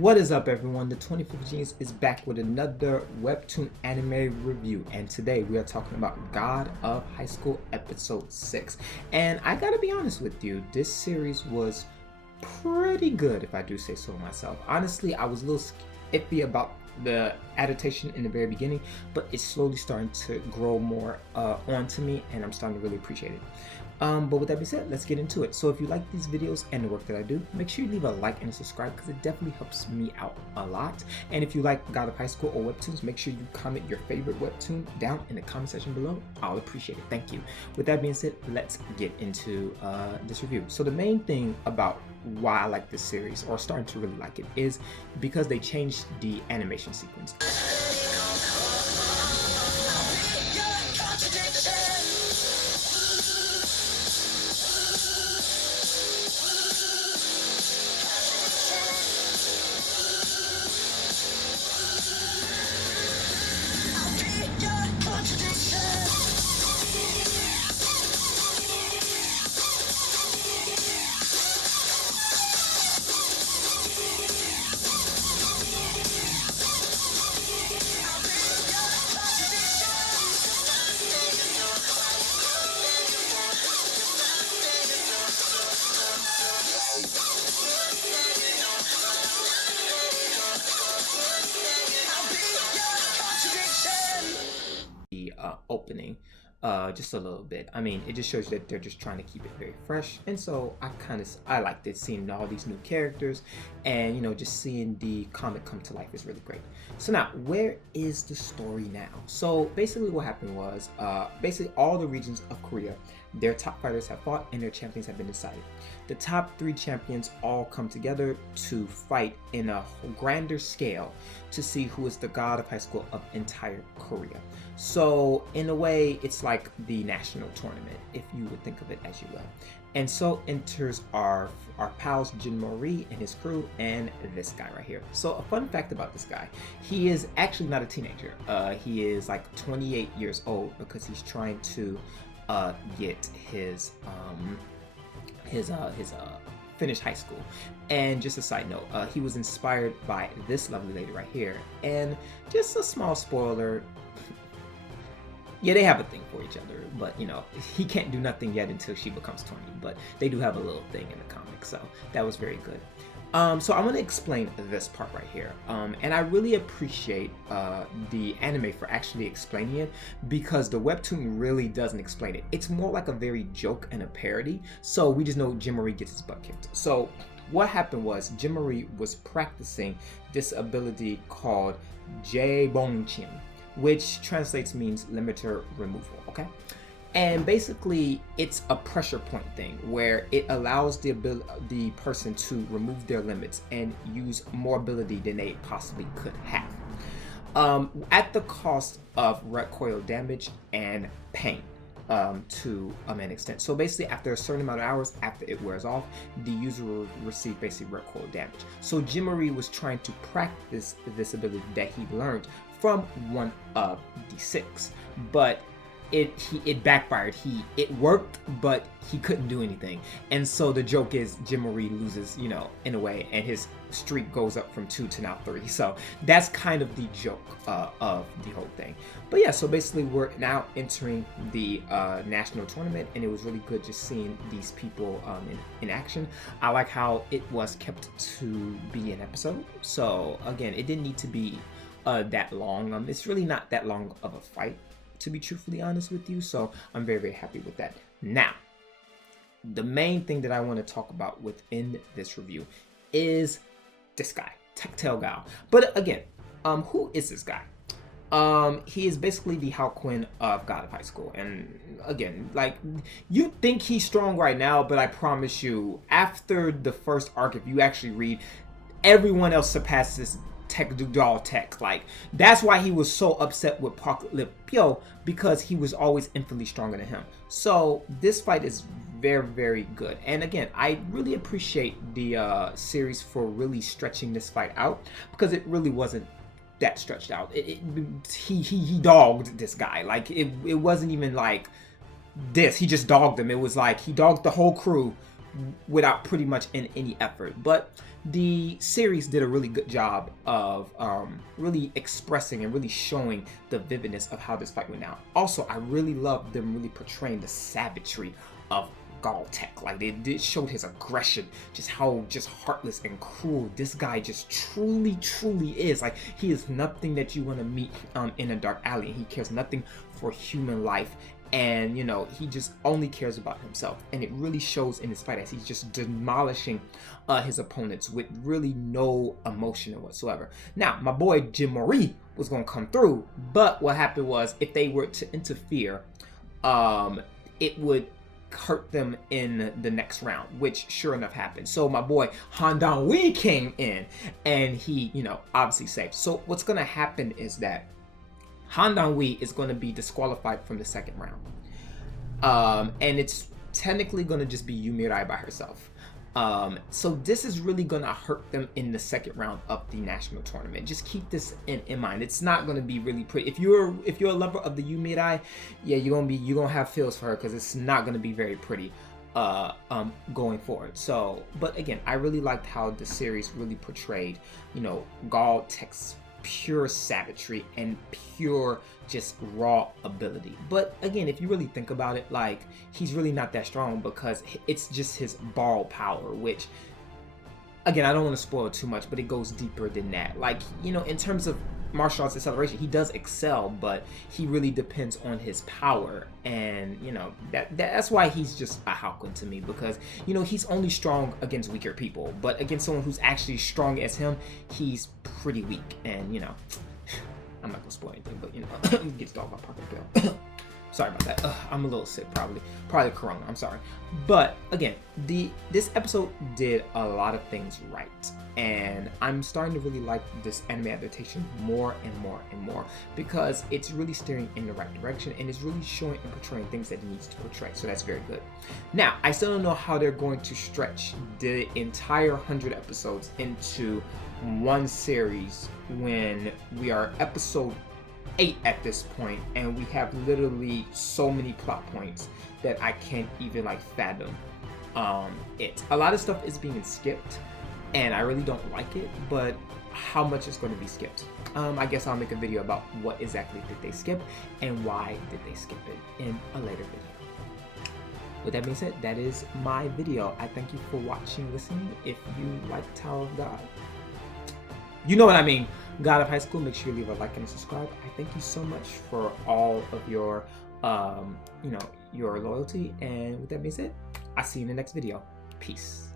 What is up, everyone? The 25th Genius is back with another webtoon anime review, and today we are talking about God of High School episode 6. And I gotta be honest with you, this series was pretty good, if I do say so myself. Honestly, I was a little iffy about the adaptation in the very beginning, but it's slowly starting to grow more onto me, and I'm starting to really appreciate it. But with that being said, let's get into it. So if you like these videos and the work that I do, make sure you leave a like and a subscribe because it definitely helps me out a lot. And if you like God of High School or webtoons, make sure you comment your favorite webtoon down in the comment section below. I'll appreciate it. Thank you. With that being said, let's get into this review. So the main thing about why I like this series, or starting to really like it, is because they changed the animation sequence. Opening just a little bit. I mean, it just shows you that they're just trying to keep it very fresh, and so I liked it, seeing all these new characters, and just seeing the comic come to life is really great. So now, where is the story now? So basically what happened was basically all the regions of Korea, their top fighters have fought and their champions have been decided. The top 3 champions all come together to fight in a grander scale to see who is the God of High School of entire Korea. So in a way, it's like the national tournament, if you would think of it as you will. And so enters our pals Jinmori and his crew, and this guy right here. So a fun fact about this guy, he is actually not a teenager. He is like 28 years old because he's trying to get his finish high school. And just a side note, he was inspired by this lovely lady right here. And just a small spoiler, yeah, they have a thing for each other, but he can't do nothing yet until she becomes 20, but they do have a little thing in the comic, so that was very good. So I'm going to explain this part right here, and I really appreciate the anime for actually explaining it, because the webtoon really doesn't explain it. It's more like a very joke and a parody, so we just know Jinmori gets his butt kicked. So what happened was Jinmori was practicing this ability called Jaebongchim, which translates means limiter removal, okay? And basically, it's a pressure point thing where it allows the person to remove their limits and use more ability than they possibly could have, at the cost of recoil damage and pain, to an extent. So basically, after a certain amount of hours, after it wears off, the user will receive basically recoil damage. So Jinmori was trying to practice this ability that he learned from one of the 6, but it backfired. It worked, but he couldn't do anything. And so the joke is Jinmori loses, in a way, and his streak goes up from 2 to now 3. So that's kind of the joke of the whole thing. But yeah, so basically we're now entering the national tournament, and it was really good just seeing these people in action. I like how it was kept to be an episode. So again, it didn't need to be that long. It's really not that long of a fight, to be truthfully honest with you, so I'm very, very happy with that. Now, the main thing that I want to talk about within this review is this guy, Tectel Gao. But again, who is this guy? He is basically the Haoquen of God of High School, and again, like, you think he's strong right now, but I promise you, after the first arc, if you actually read, everyone else surpasses Tech. Like, that's why he was so upset with Park Lip Pyo, because he was always infinitely stronger than him. So this fight is very, very good. And again, I really appreciate the series for really stretching this fight out, because it really wasn't that stretched out. He dogged this guy. Like, it wasn't even like this. He just dogged him. It was like he dogged the whole crew without pretty much in any effort. But the series did a really good job of really expressing and really showing the vividness of how this fight went down. Also, I really love them really portraying the savagery of Galtech. Like they showed his aggression, just how just heartless and cruel this guy just truly is. Like he is nothing that you want to meet in a dark alley, and he cares nothing for human life. And you know, he just only cares about himself, and it really shows in his fight as he's just demolishing his opponents with really no emotion whatsoever. Now, my boy Jim Mori was gonna come through, but what happened was, if they were to interfere, it would hurt them in the next round, which sure enough happened. So my boy Han Dong-Wei came in, and he, you know, obviously saved. So what's gonna happen is that Han Dong-Wei is going to be disqualified from the second round. And it's technically going to just be Yumi Rai by herself. So this is really going to hurt them in the second round of the national tournament. Just keep this in mind. It's not going to be really pretty. If you're a lover of the Yumi Rai, yeah, you're gonna have feels for her, because it's not going to be very pretty going forward. So, but again, I really liked how the series really portrayed, you know, Galtech's pure savagery and pure just raw ability. But again, if you really think about it, like, he's really not that strong, because it's just his ball power, which again, I don't want to spoil it too much, but it goes deeper than that. Like, you know, in terms of martial arts acceleration, he does excel, but he really depends on his power. And you know, that's why he's just a Haokun to me, because you know, he's only strong against weaker people, but against someone who's actually strong as him, he's pretty weak. And you know, I'm not gonna spoil anything, but you know, gets dog my pocket bill. Sorry about that. I'm a little sick, probably Corona. I'm sorry. But again, this episode did a lot of things right, and I'm starting to really like this anime adaptation more and more, because it's really steering in the right direction, and it's really showing and portraying things that it needs to portray. So that's very good. Now, I still don't know how they're going to stretch the entire 100 episodes into one series when we are episode 8 at this point, and we have literally so many plot points that I can't even like fathom it. A lot of stuff is being skipped, and I really don't like it, but how much is going to be skipped? I guess I'll make a video about what exactly did they skip and why did they skip it in a later video. With that being said, that is my video. I thank you for watching, listening. If you like Tower of God, you know what I mean, God of High School, make sure you leave a like and subscribe. I thank you so much for all of your, you know, your loyalty. And with that being said, I'll see you in the next video. Peace.